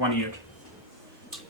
1 year۔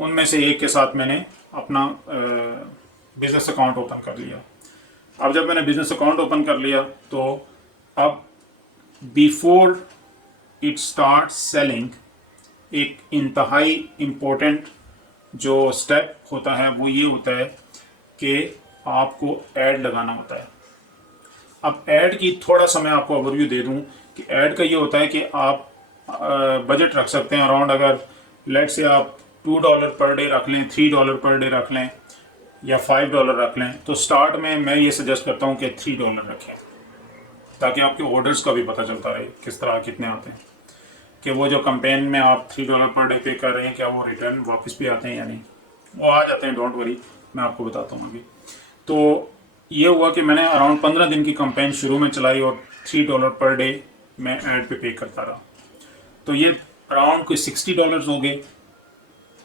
उनमें से एक के साथ मैंने अपना बिज़नेस अकाउंट ओपन कर लिया। अब जब मैंने बिज़नेस अकाउंट ओपन कर लिया तो अब बिफोर इट स्टार्ट सेलिंग एक इंतहाई इम्पोर्टेंट जो स्टेप होता है वो ये होता है कि आपको ऐड लगाना होता है। अब ऐड की थोड़ा सा मैं आपको ओवरव्यू दे दूं कि ऐड का ये होता है कि आप बजट रख सकते हैं अराउंड, अगर लेट से आप $2 पर डे रख लें, $3 पर डे रख लें या $5 रख लें, तो स्टार्ट में मैं ये सजेस्ट करता हूँ कि $3 रखें ताकि आपके ऑर्डर्स का भी पता चलता रहे किस तरह कितने आते हैं, कि वो जो कैंपेन में आप $3 पर डे पे कर रहे हैं क्या वो रिटर्न वापस भी आते हैं या नहीं। वो आ जाते हैं, डोंट वरी, मैं आपको बताता हूँ अभी। तो ये हुआ कि मैंने अराउंड 15 दिन की कैंपेन शुरू में चलाई और $3 पर डे मैं ऐड पे करता रहा, तो ये अराउंड कोई $60 हो गए।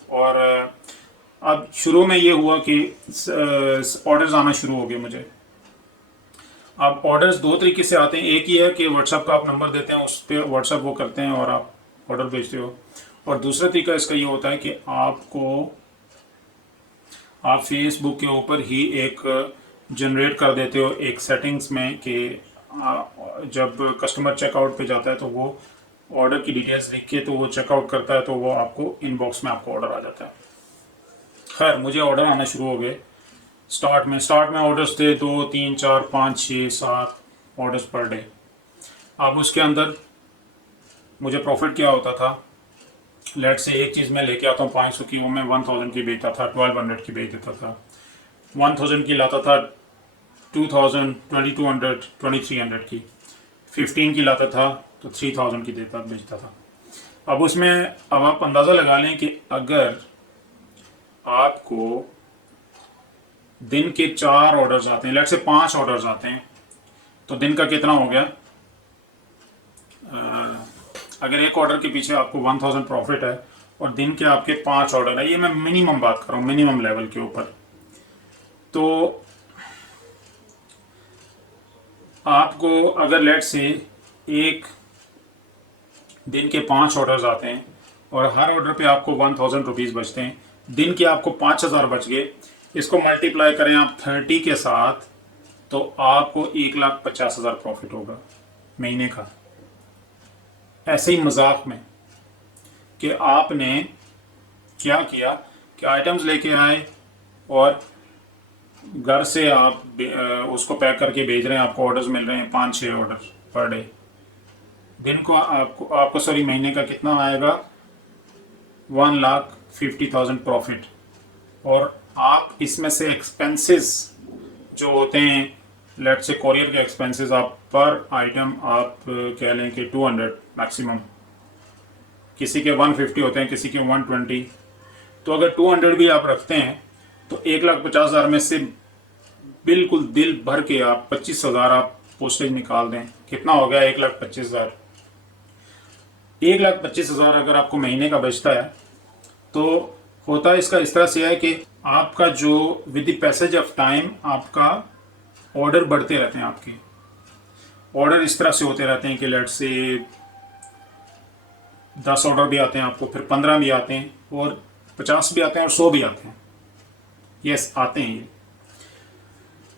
और अब शुरू में ये हुआ कि ऑर्डर्स आना शुरू हो गए मुझे। अब ऑर्डर्स 2 तरीके से आते हैं, एक ही है कि व्हाट्सएप का आप नंबर देते हैं, उस पर व्हाट्सएप वो करते हैं और आप ऑर्डर भेजते हो, और दूसरा तरीका इसका ये होता है कि आप फेसबुक के ऊपर ही एक जनरेट कर देते हो एक सेटिंग्स में कि जब कस्टमर चेकआउट पे जाता है तो वो ऑर्डर की डिटेल्स लिख के तो वो चेकआउट करता है तो वो आपको इनबॉक्स में आपको ऑर्डर आ जाता है। खैर मुझे ऑर्डर आना शुरू हो गए। स्टार्ट में ऑर्डर्स थे 2, 3, 4, 5, 6, 7 ऑर्डर्स पर डे। अब उसके अंदर मुझे प्रॉफिट क्या होता था, लेट से एक चीज़ मैं लेके आता हूँ 500 की, वो मैं 1000 की बेचता था, 1200 की बेच देता था, 1000 की लाता था 2000, 2200, 2300 की, 15 की लाता था तो 3000 की बेचता था। अब उसमें अब आप अंदाज़ा लगा लें कि अगर आपको दिन के 4 ऑर्डर्स आते हैं, लेट से 5 ऑर्डर्स आते हैं, तो दिन का कितना हो गया। अगर एक ऑर्डर के पीछे आपको 1000 प्रॉफिट है और दिन के आपके 5 ऑर्डर है, ये मैं मिनिमम बात कर रहा हूँ, मिनिमम लेवल के ऊपर, तो आपको अगर लेट से एक दिन के 5 ऑर्डर्स आते हैं और हर ऑर्डर पे आपको 1000 रुपीज़ बचते हैं, दिन के आपको 5000 बच गए, इसको मल्टीप्लाई करें आप 30 के साथ तो आपको 1,50,000 प्रॉफिट होगा महीने का। ऐसे ही मजाक में कि आपने क्या किया कि आइटम्स लेके आए और घर से आप उसको पैक करके भेज रहे हैं, आपको ऑर्डर्स मिल रहे हैं 5-6 ऑर्डर पर डे। दिन को आपको सॉरी महीने का कितना आएगा, 1,50,000 प्रॉफिट। और आप इसमें से एक्सपेंसेस जो होते हैं, लेट से कोरियर के एक्सपेंसेस, आप पर आइटम आप कह लें कि 200 मैक्सिमम, किसी के 150 होते हैं, किसी के 120, तो अगर 200 भी आप रखते हैं तो 1,50,000 में से बिल्कुल दिल भर के आप 25,000 आप पोस्टेज निकाल दें, कितना हो गया 1,25,000। 1,25,000 अगर आपको महीने का बचता है तो होता है इसका इस तरह से है कि आपका जो with the passage of time आपका ऑर्डर बढ़ते रहते हैं, आपके ऑर्डर इस तरह से होते रहते हैं कि लेट से 10 ऑर्डर भी आते हैं आपको, फिर 15 भी आते हैं और 50 भी आते हैं और 100 भी आते हैं, यस आते हैं ये।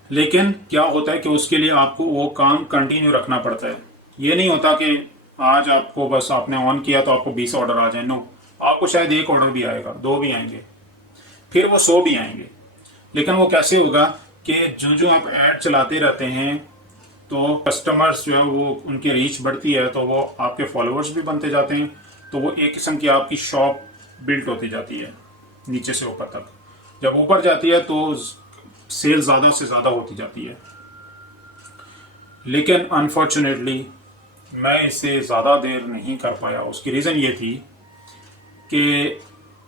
लेकिन क्या होता है कि उसके लिए आपको वो काम कंटिन्यू रखना पड़ता है। ये नहीं होता कि आज आपको बस आपने ऑन किया तो आपको 20 ऑर्डर आ जाए, नो, आपको शायद 1 ऑर्डर भी आएगा, 2 भी आएंगे, फिर वो 100 भी आएंगे। लेकिन वो कैसे होगा कि जो आप ऐड चलाते रहते हैं तो कस्टमर्स जो है वो उनकी रीच बढ़ती है, तो वो आपके फॉलोअर्स भी बनते जाते हैं, तो वो एक किस्म की आपकी शॉप बिल्ट होती जाती है नीचे से ऊपर तक। जब ऊपर जाती है तो सेल ज़्यादा से ज़्यादा होती जाती है। लेकिन अनफॉर्चुनेटली मैं इसे ज़्यादा देर नहीं कर पाया। उसकी रीज़न ये थी कि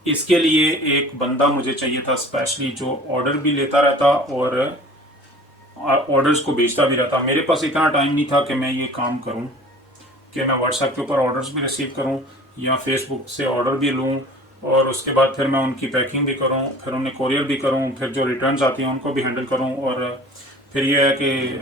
इसके लिए एक बंदा मुझे चाहिए था स्पेशली, जो ऑर्डर भी लेता रहता और ऑर्डर्स को बेचता भी रहता। मेरे पास इतना टाइम नहीं था कि मैं ये काम करूं कि मैं व्हाट्सएप के ऊपर ऑर्डर्स भी रिसीव करूं या फेसबुक से ऑर्डर भी लूं और उसके बाद फिर मैं उनकी पैकिंग भी करूं, फिर उन्हें कोरियर भी करूं, फिर जो रिटर्न्स आती हैं उनको भी हैंडल करूं, और फिर यह है कि